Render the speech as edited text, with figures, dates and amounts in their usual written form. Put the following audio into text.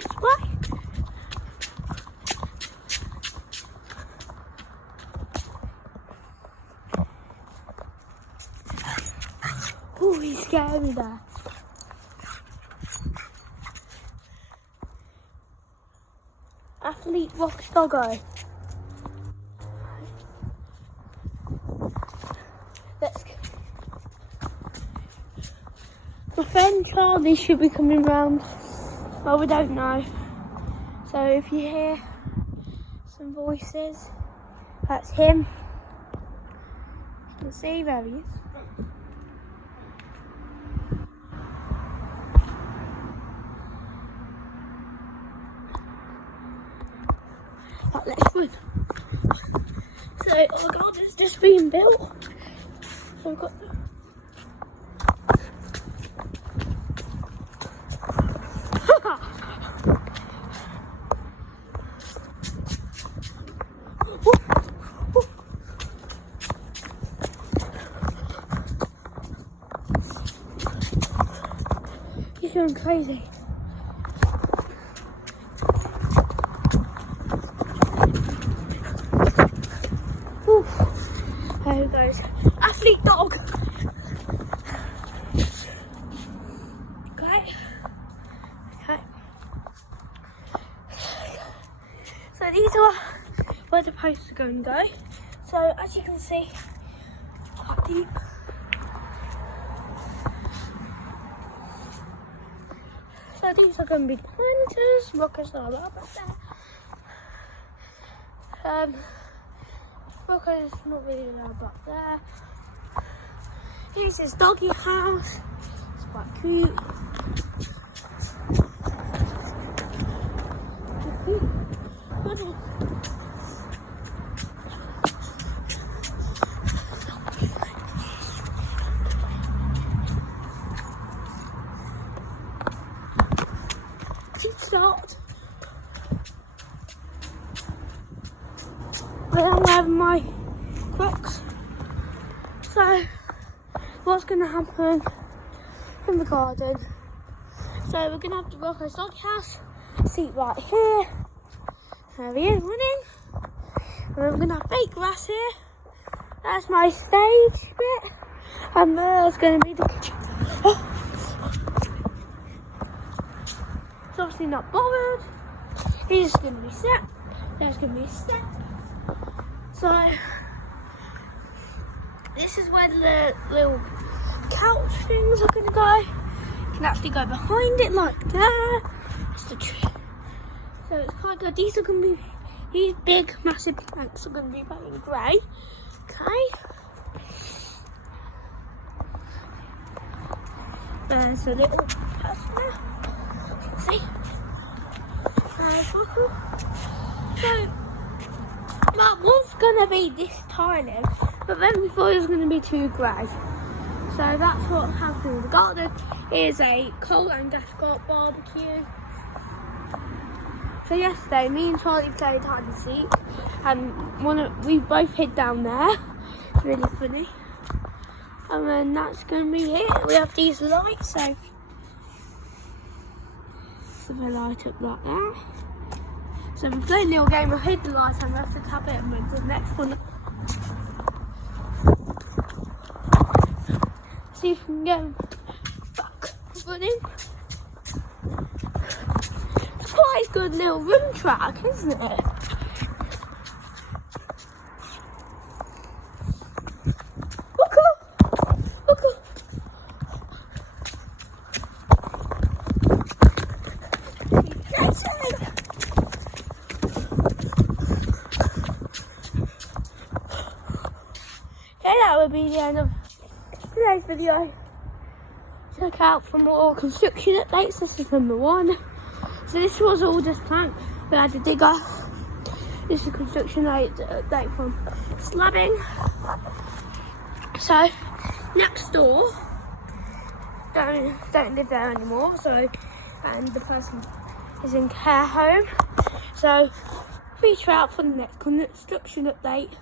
this way. Oh, he's scared me there. Athlete Rocco doggo. Let's go. My friend Charlie should be coming round. Well, we don't know. So if you hear some voices, that's him. You can see where he is. Right, let's run. So our garden's just being built. So we've got he's going crazy. There he goes. Athlete dog. Okay. Okay. So these are where the posts are going to go. So as you can see, quite deep. So these are going to be the planters. Rocco's not allowed back there. Rocco's not really allowed back there. Here's his doggy house. It's quite cute. Keep start. I'm wearing my Crocs. So, what's going to happen in the garden? So, we're going to have the Rocco's dog house seat right here. There he is running. And we're going to have fake grass here. That's my stage bit. And there's going to be the kitchen. Oh. It's obviously not bothered. He's just going to be set. There's going to be a step. So, this is where the little couch things are going to go. You can actually go behind it like that. That's the tree. So it's quite good. These are going to be, these big, massive planks are going to be painted grey. Okay. There's a little person there. See? There's Rocco. So, that was going to be this tiling, but then we thought it was going to be too grey. So that's what happened in the garden. Here's a coal and gas barbecue. So yesterday, me and Charlie played hide and seek, and we both hid down there. It's really funny. And then that's going to be it. We have these lights, so they light up like that. So we played a little game of hid the lights and we have to tap it and move to the next one. See if we can get them back running. It's quite a good little run track, isn't it? That would be the end of today's video. Check out for more construction updates. This is number 1. So this was all just plank. We had a digger. This is construction update from slabbing. So next door don't live there anymore. So and the person is in care home. So reach out for the next construction update.